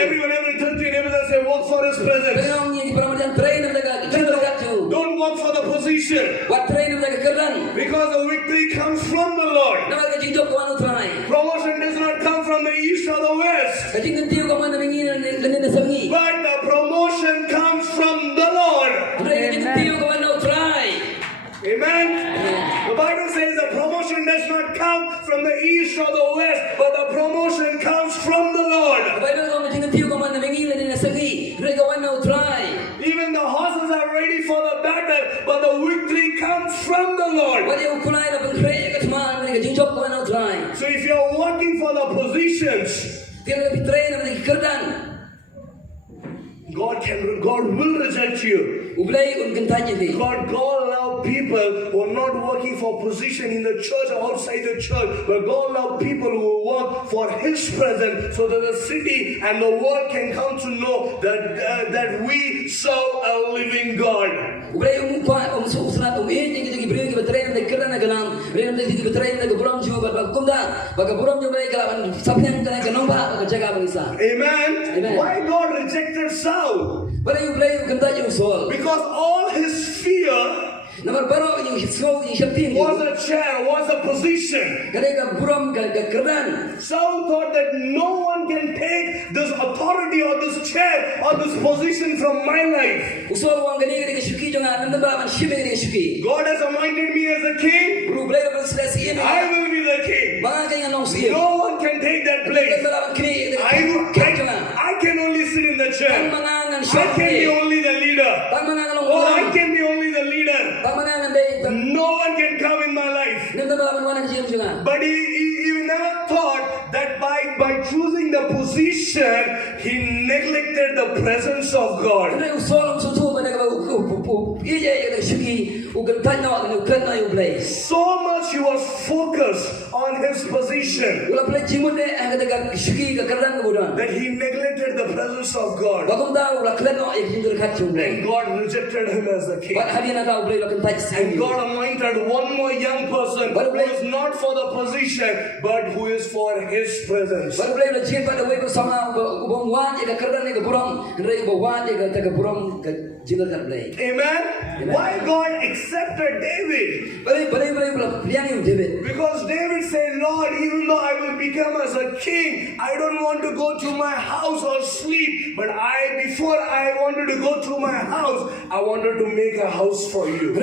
Every turn to your neighbor and say, walk for his presence. Don't walk for the position. Because the victory comes from the Lord. Promotion does not come from the east or the west. But the promotion comes from the Lord. Amen. The Bible says the promotion does not come from the east or the west, but the promotion comes from the Lord. Even the horses are ready for the battle, but the victory comes from the Lord. So if you are working for the positions, God will reject you. God allow people who are not working for position in the church or outside the church, but God allow people who work for His presence, so that the city and the world can come to know that we serve a living God. Amen. Why God rejected Saul? Because all his fear was a chair, was a position. Saul thought that no one can take this authority or this chair or this position from my life. God has anointed me as a king. I will be the king. No one can take that place. I can only sit in the chair. I can be only the leader. Oh, I can be only the leader. No one can come in my life. But he never thought that by choosing the position, he neglected the presence of God. So much he was focused on his position that he neglected the presence of God. And God rejected him as the king. And God anointed one more young person who is not for the position, but who is for His presence. Amen. Why God accepted David? Because David said, Lord, even though I will become as a king, I don't want to go to my house or sleep. But before I wanted to go to my house, I wanted to make a house for you.